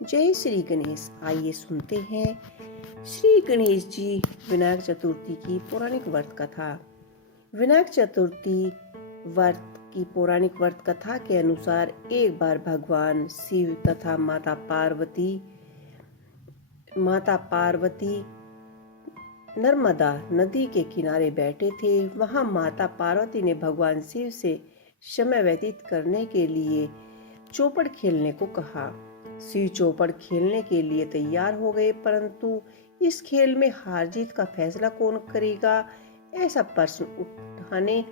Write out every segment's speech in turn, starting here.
जय श्री गणेश। आइए सुनते हैं श्री गणेश जी विनायक चतुर्थी की पौराणिक व्रत कथा। विनायक चतुर्थी व्रत की पौराणिक व्रत कथा के अनुसार एक बार भगवान शिव तथा माता पार्वती नर्मदा नदी के किनारे बैठे थे। वहां माता पार्वती ने भगवान शिव से समय व्यतीत करने के लिए चौपड़ खेलने को कहा। शिव चौपड़ खेलने के लिए तैयार हो गए, परंतु इस खेल में हार जीत का फैसला कौन करेगा, ऐसा प्रश्न उठाने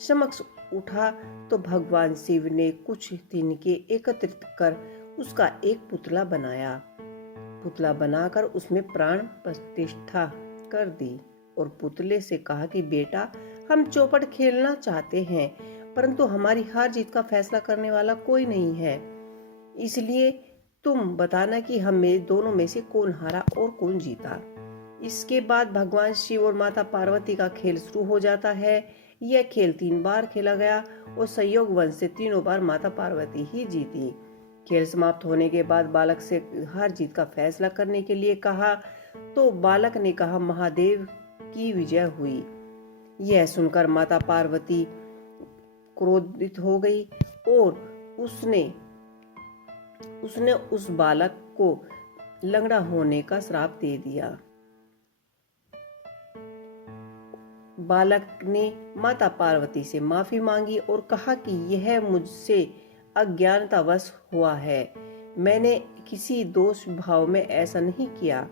समक्ष उठा तो भगवान शिव ने कुछ तिनके एकत्रित कर उसका एक पुतला बनाया। पुतला बनाकर उसमें प्राण प्रतिष्ठा कर दी और पुतले से कहा कि बेटा, हम चौपड़ खेलना चाहते हैं, परंतु हमारी हार जीत का फैसला करने वाला कोई नहीं है, इसलिए तुम बताना कि हम दोनों में से कौन हारा और कौन जीता। इसके बाद भगवान शिव और माता पार्वती का खेल शुरू हो जाता है। यह खेल 3 बार खेला गया और संयोग वंश से तीनों बार माता पार्वती ही जीती। खेल समाप्त होने के बाद बालक से हार जीत का फैसला करने के लिए कहा तो बालक ने कहा महादेव की विजय हुई। यह सुनकर माता पार्वती क्रोधित हो गई और उसने उस बालक को लंगड़ा होने का श्राप दे दिया। बालक ने माता पार्वती से माफी मांगी और कहा कि यह मुझसे अज्ञानतावश हुआ है, मैंने किसी दोष भाव में ऐसा नहीं किया।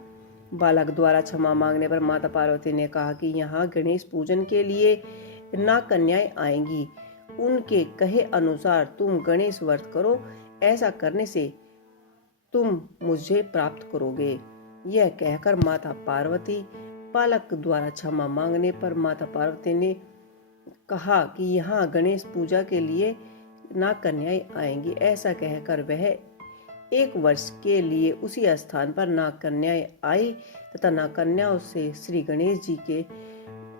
बालक द्वारा क्षमा मांगने पर माता पार्वती ने कहा कि यहाँ गणेश पूजन के लिए नाग कन्याएं आएंगी, उनके कहे अनुसार तुम गणेश व्रत करो, ऐसा करने से तुम मुझे प्राप्त करोगे। यह कहकर माता पार्वती बालक द्वारा क्षमा मांगने पर माता पार्वती ने कहा कि यहाँ गणेश पूजा के लिए नाग कन्याएं आएंगी। ऐसा कहकर वह 1 वर्ष के लिए उसी स्थान पर नाग कन्याएं आई तथा नाग कन्याओं से श्री गणेश जी के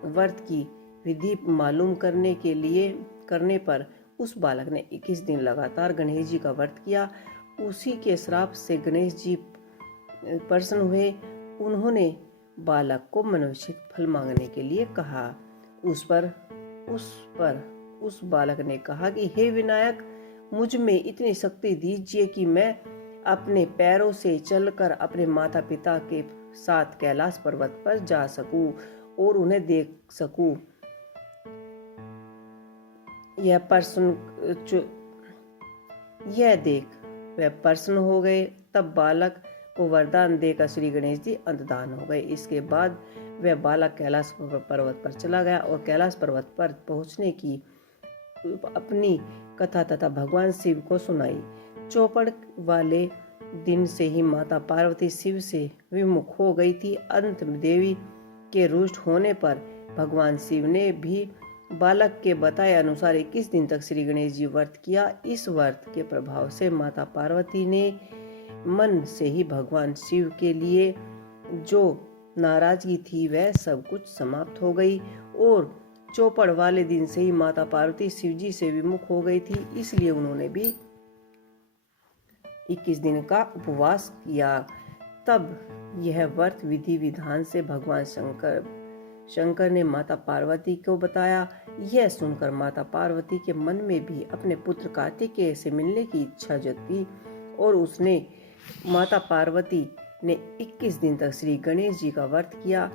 व्रत की विधि मालूम करने पर उस बालक ने 21 दिन लगातार गणेश जी का व्रत किया। उसी के श्राप से गणेश जी प्रसन्न हुए। उन्होंने बालक को मनोवांछित फल मांगने के लिए कहा। उस बालक ने कहा कि हे विनायक, मुझ में इतनी शक्ति दीजिए कि मैं अपने पैरों से चलकर अपने माता पिता के साथ कैलाश पर्वत पर जा सकूं और उन्हें देख सकूं। यह देख वह प्रसन्न हो गए। तब बालक को वरदान देकर श्री गणेश जी अंतर्धान हो गए। इसके बाद वह बालक कैलाश पर्वत पर चला गया और कैलाश पर्वत पर पहुंचने की अपनी कथा तथा भगवान शिव को सुनाई। चौपड़ वाले दिन से ही माता पार्वती शिव से विमुख हो गई थी। अंत में देवी के रुष्ट होने पर भगवान शिव ने भी बालक के बताए अनुसार 21 दिन तक श्री गणेश जी व्रत किया। इस व्रत के प्रभाव से माता पार्वती ने मन से ही भगवान शिव के लिए जो नाराजगी थी वह सब कुछ समाप्त हो गई और चौपड़ वाले दिन से ही माता पार्वती शिव जी से विमुख हो गई थी, इसलिए उन्होंने भी 21 दिन का उपवास किया। तब यह व्रत विधि विधान से भगवान शंकर ने माता पार्वती को बताया। यह सुनकर माता पार्वती के मन में भी अपने पुत्र कार्तिकेय से मिलने की इच्छा जगी और माता पार्वती ने 21 दिन तक श्री गणेश जी का व्रत किया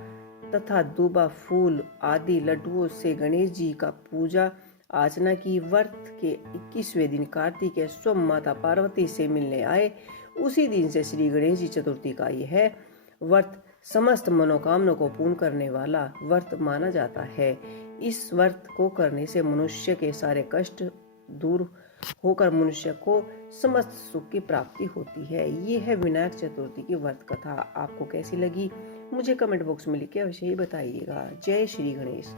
तथा दूबा, फूल आदि लड्डुओं से गणेश जी का पूजा अर्चना की। व्रत के 21वें दिन कार्तिकेय स्वयं माता पार्वती से मिलने आए। उसी दिन से श्री गणेश जी चतुर्थी का यह व्रत समस्त मनोकामना को पूर्ण करने वाला व्रत माना जाता है। इस व्रत को करने से मनुष्य के सारे कष्ट दूर होकर मनुष्य को समस्त सुख की प्राप्ति होती है। ये है विनायक चतुर्थी की व्रत कथा। आपको कैसी लगी मुझे कमेंट बॉक्स में लिख के अवश्य ही बताइएगा। जय श्री गणेश।